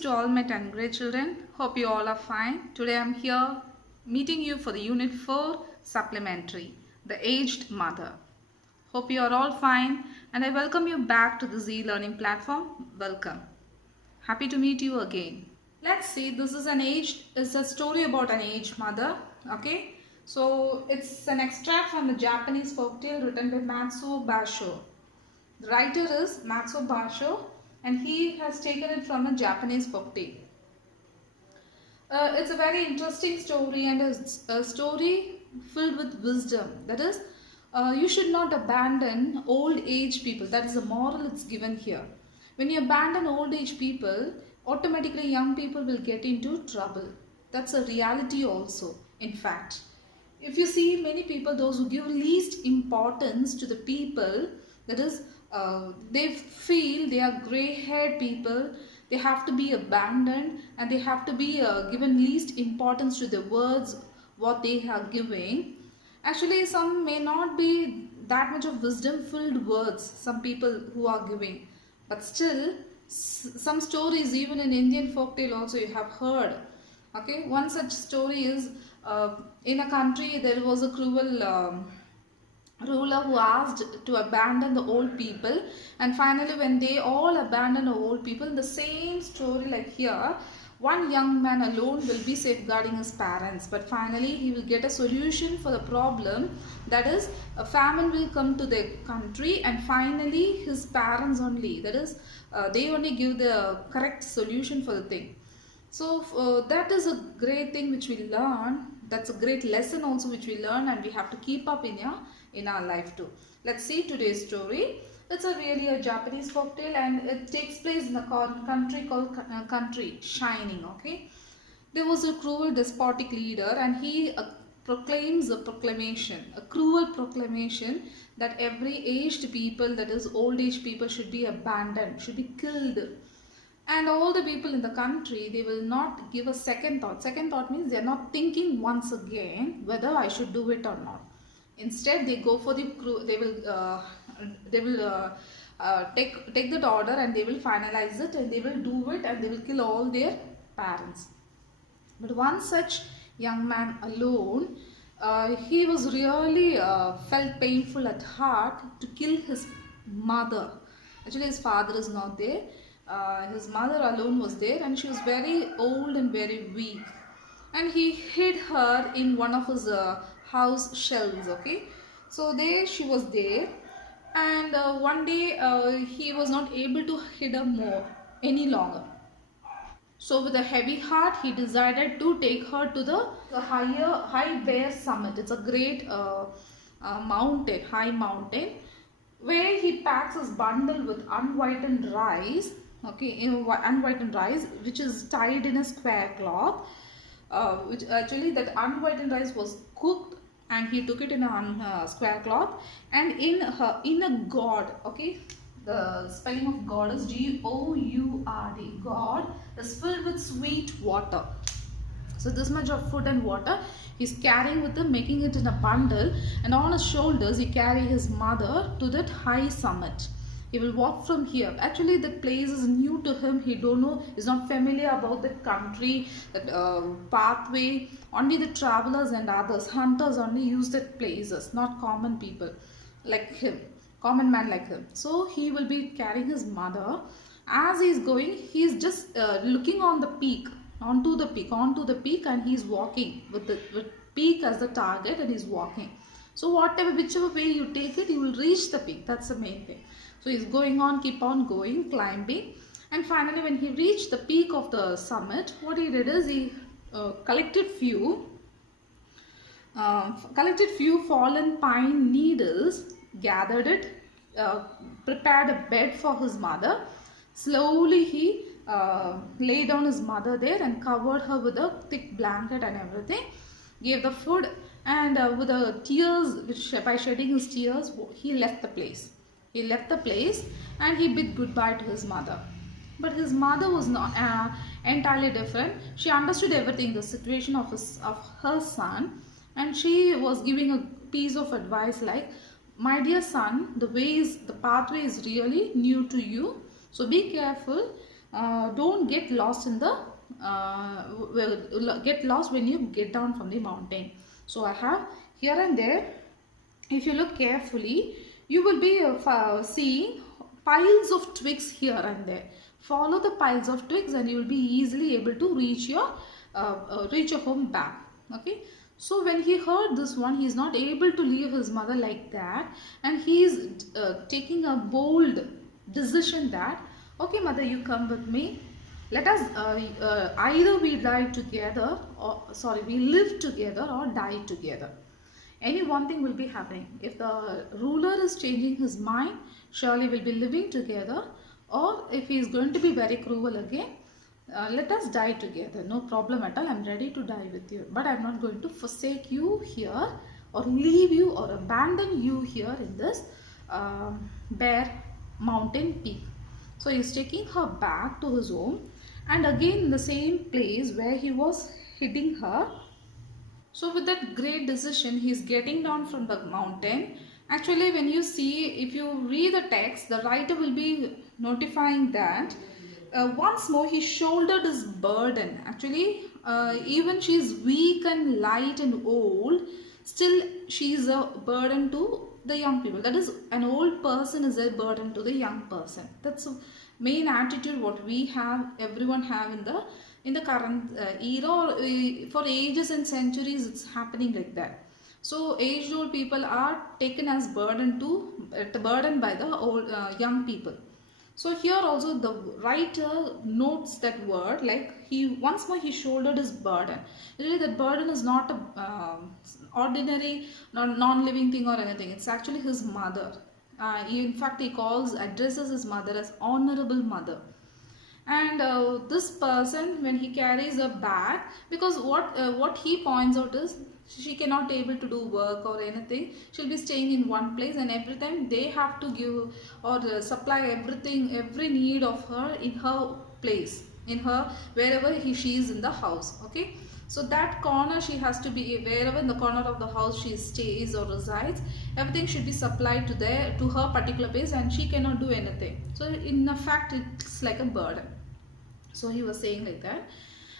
to all my 10th grade children. Hope you all are fine. Today I am here meeting you for the Unit 4 supplementary, the aged mother. Hope you are all fine and I welcome you back to the Z learning platform. Welcome. Happy to meet you again. Let's see, this is a story about an aged mother. Okay, so it's an extract from the Japanese folktale written by Matsuo Basho. The writer is Matsuo Basho and he has taken it from a Japanese folktale. It's a very interesting story and a story filled with wisdom. That is, you should not abandon old age people. That is the moral it's given here. When you abandon old age people, automatically young people will get into trouble. That's a reality also, in fact. If you see many people, those who give least importance to the people, that is, they feel they are grey-haired people, they have to be abandoned and they have to be given least importance to the words what they are giving. Actually, some may not be that much of wisdom-filled words, some people who are giving. But still, some stories, even in Indian folktale also you have heard. Okay, one such story is in a country there was a cruel ruler who asked to abandon the old people, and finally when they all abandon the old people, in the same story like here, one young man alone will be safeguarding his parents, but finally he will get a solution for the problem. That is, a famine will come to the country and finally his parents only, that is, they only give the correct solution for the thing. So that is a great thing which we learn. That's a great lesson also which we learn and we have to keep up in our life too. Let's see today's story. It's really a Japanese folktale and it takes place in a country called Country Shining. Okay, there was a cruel despotic leader and he proclaims a proclamation, a cruel proclamation, that every aged people, that is old age people, should be abandoned, should be killed. And all the people in the country, they will not give a second thought. Second thought means they are not thinking once again whether I should do it or not. Instead, they go for the they will take that order and they will finalize it and they will do it and they will kill all their parents. But one such young man alone, he was really felt painful at heart to kill his mother. Actually, his father is not there. His mother alone was there and she was very old and very weak. And he hid her in one of his house shelves. Okay, so there she was there, and one day he was not able to hide her any longer. So with a heavy heart he decided to take her to the high bear summit. It's a great mountain, high mountain, where he packs his bundle with unwhitened rice. Okay, unwhitened rice which is tied in a square cloth. Which actually that unwhitened rice was cooked and he took it in a square cloth, and in a gourd. Okay, the spelling of gourd is G-O-U-R-D. Gourd is filled with sweet water. So this much of food and water he's carrying with him, making it in a bundle, and on his shoulders he carry his mother to that high summit. He will walk from here. Actually, that place is new to him. He don't know, he's not familiar about that country, that pathway. Only the travelers and others, hunters only use that places, not common people like him, common man like him. So he will be carrying his mother. As he's going, he's just looking on the peak, onto the peak, and he's walking with peak as the target, and he's walking. So whichever way you take it, you will reach the peak. That's the main thing. So he's going on, keep on going, climbing, and finally when he reached the peak of the summit, what he did is he collected few fallen pine needles, gathered it, prepared a bed for his mother. Slowly he laid down his mother there and covered her with a thick blanket and everything, gave the food, and with the tears, by shedding his tears, he left the place. He left the place and he bid goodbye to his mother. But his mother was not entirely different. She understood everything, the situation of her son, and she was giving a piece of advice like, my dear son, the pathway is really new to you. So be careful. don't get lost in the get lost when you get down from the mountain. So I have here and there, if you look carefully, you will be seeing piles of twigs here and there. Follow the piles of twigs and you will be easily able to reach your home back. Okay. So when he heard this one, he is not able to leave his mother like that, and he is taking a bold decision that, okay mother, you come with me. Let us either we die together, or sorry, we live together or die together. Any one thing will be happening. If the ruler is changing his mind, surely we'll be living together, or if he is going to be very cruel again, let us die together. No problem at all. I'm ready to die with you. But I'm not going to forsake you here, or leave you, or abandon you here in this bare mountain peak. So he's taking her back to his home, and again in the same place where he was hitting her. So with that great decision, he is getting down from the mountain. Actually, when you see, if you read the text, the writer will be notifying that once more he shouldered his burden. Actually, even she is weak and light and old, still she is a burden to the young people. That is, an old person is a burden to the young person. That's the main attitude what we have, everyone have in the current era, or for ages and centuries it's happening like that. So aged old people are taken as burden by the old young people. So here also the writer notes that word, like he once more he shouldered his burden. Really, that burden is not a ordinary non-living thing or anything. It's actually his mother. In fact, he addresses his mother as honorable mother. And this person, when he carries a bag, because what he points out is, she cannot able to do work or anything. She'll be staying in one place, and every time they have to give or supply everything, every need of her in her place, in her wherever she is in the house. Okay. So that corner she has to be, wherever in the corner of the house she stays or resides, everything should be supplied to her particular place, and she cannot do anything. So in fact, it's like a burden. So he was saying like that,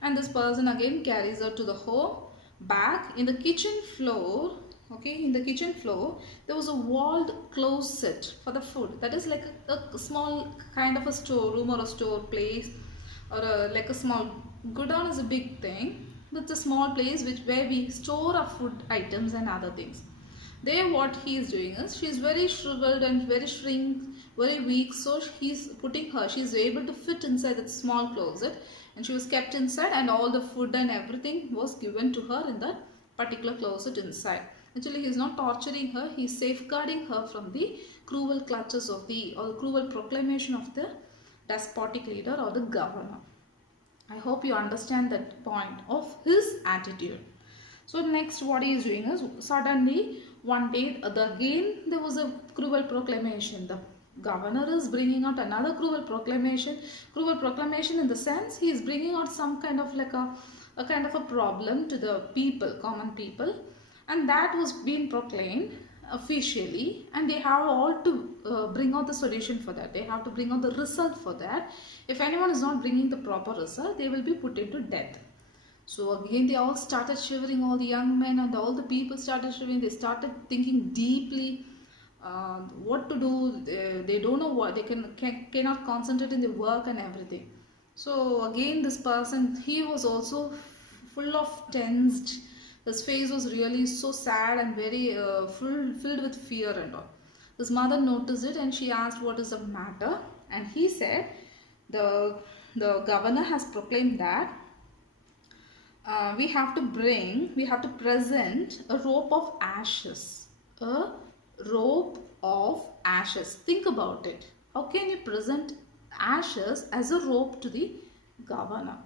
and this person again carries her to the home. Back in the kitchen floor, okay, in the kitchen floor there was a walled closet for the food. That is like a small kind of a storeroom or a store place, or like a small godown is a big thing. It's a small place where we store our food items and other things. There what he is doing is, she is very shriveled and very weak, so she's able to fit inside that small closet, and she was kept inside, and all the food and everything was given to her in that particular closet inside. Actually, he is not torturing her, he is safeguarding her from the cruel clutches of the cruel proclamation of the despotic leader or the governor. I hope you understand that point of his attitude. So next what he is doing is, suddenly one day again there was a cruel proclamation. The governor is bringing out another cruel proclamation. Cruel proclamation in the sense, he is bringing out some kind of like a kind of a problem to the people, common people, and that was being proclaimed officially, and they have all to bring out the solution for that. They have to bring out the result for that. If anyone is not bringing the proper result, they will be put into death. So again they all started shivering, all the young men and all the people started shivering. They started thinking deeply what to do. They don't know what, they cannot concentrate in their work and everything. So again this person, he was also full of tensed. His face was really so sad and very filled with fear and all. His mother noticed it, and she asked what is the matter, and he said the governor has proclaimed that we have to present a rope of ashes. A rope of ashes. Think about it. How can you present ashes as a rope to the governor?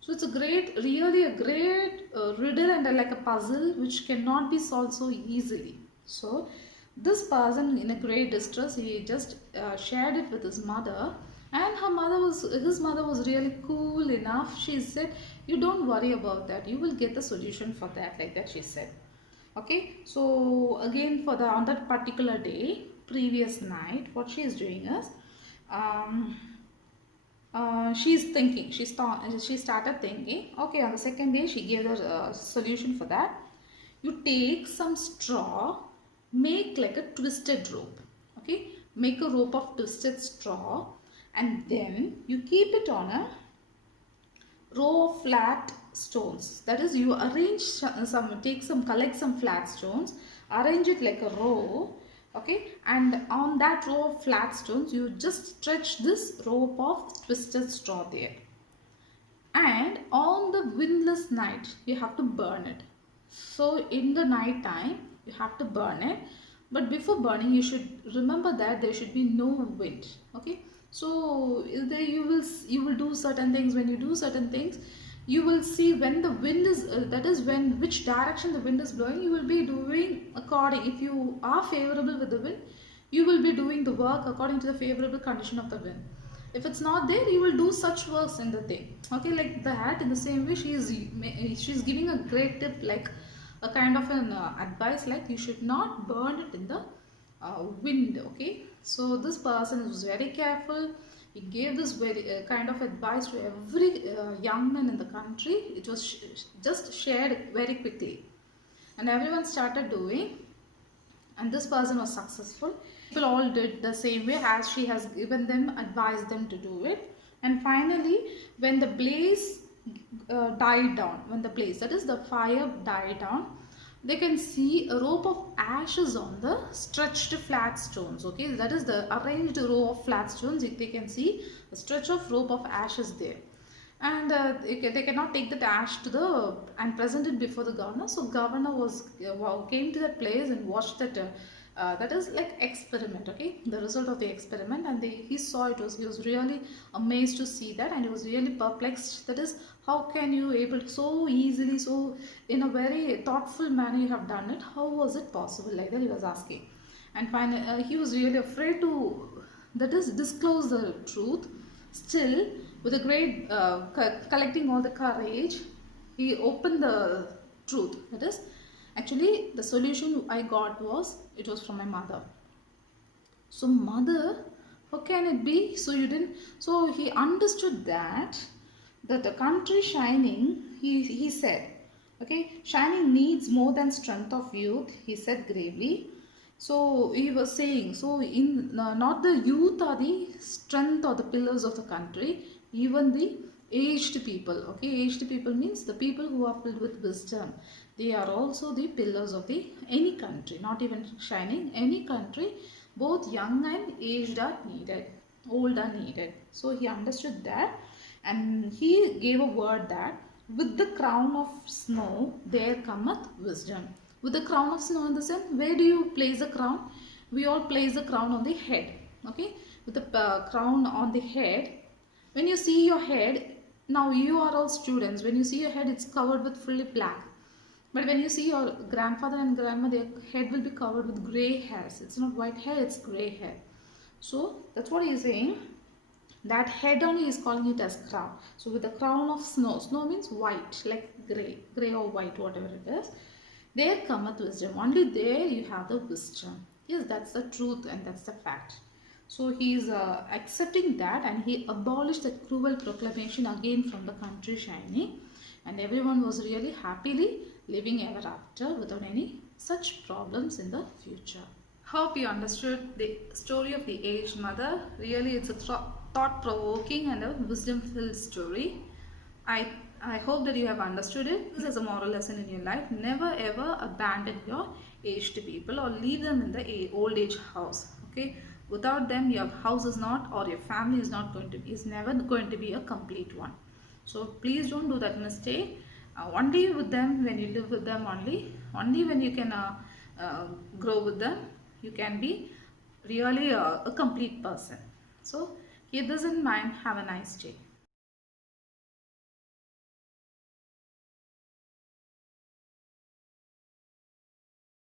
So it's really a great riddle and like a puzzle which cannot be solved so easily. So this person, in a great distress, he just shared it with his mother, and his mother was really cool enough. She said, you don't worry about that, you will get the solution for that, like that she said. Okay, so again on that particular day, previous night, what she is doing is, she's thinking, she started thinking. Okay, on the second day she gave the solution for that. You take some straw, make like a twisted rope. Okay, make a rope of twisted straw, and then you keep it on a row of flat stones. That is, you arrange collect some flat stones, arrange it like a row. Okay, and on that row of flat stones you just stretch this rope of twisted straw there, and on the windless night you have to burn it. So in the night time you have to burn it, but before burning you should remember that there should be no wind. Okay, so you will do certain things. When you do certain things, you will see when the wind is that is when which direction the wind is blowing. You will be doing according, if you are favorable with the wind, you will be doing the work according to the favorable condition of the wind. If it's not there, you will do such works in the thing. Okay, like that. In the same way, she's giving a great tip, like a kind of an advice, like you should not burn it in the wind. Okay, so this person was very careful. He gave this very kind of advice to every young man in the country. It was just shared very quickly, and everyone started doing, and this person was successful. People all did the same way as she has given them, advised them to do it. And finally, when the blaze died down, when the blaze, that is the fire, died down, they can see a rope of ashes on the stretched flat stones. Okay, that is the arranged row of flat stones. They can see a stretch of rope of ashes there, and they cannot take that ash to the and present it before the governor. So governor was came to that place and watched that. That is like experiment. Okay, the result of the experiment, and he saw it. He was really amazed to see that, and he was really perplexed. That is, how can you able so easily, so in a very thoughtful manner you have done it? How was it possible? Like that he was asking, and finally he was really afraid to, that is, disclose the truth. Still, with a great collecting all the courage, he opened the truth. That is, actually the solution I got was, it was from my mother. So mother, how can it be? So you didn't, so he understood that the country shining, he said, okay, shining needs more than strength of youth, he said gravely. So he was saying, so in not the youth are the strength or the pillars of the country, even the aged people. Okay, aged people means the people who are filled with wisdom. They are also the pillars of the any country, not even shining, any country. Both young and aged are needed, old are needed. So he understood that, and he gave a word that with the crown of snow there cometh wisdom. With the crown of snow, in the sense, where do you place the crown? We all place the crown on the head. Okay, with the crown on the head. When you see your head, now you are all students. When you see your head, it's covered with fully black. But when you see your grandfather and grandma, their head will be covered with grey hairs. It's not white hair, it's grey hair. So that's what he is saying. That head only is calling it as crown. So with the crown of snow, snow means white, like grey or white, whatever it is. There cometh wisdom. Only there you have the wisdom. Yes, that's the truth and that's the fact. So he is accepting that, and he abolished that cruel proclamation again from the country shining, and everyone was really happily living ever after without any such problems in the future. Hope you understood the story of the aged mother. Really, it's a thought-provoking and a wisdom-filled story. I hope that you have understood it. This is a moral lesson in your life. Never ever abandon your aged people or leave them in the old age house. Okay, without them your house is not, or your family is not going to be, is never going to be a complete one. So please don't do that mistake. Only with them, when you live with them, only when you can grow with them, you can be really a complete person. So keep this in mind. Have a nice day.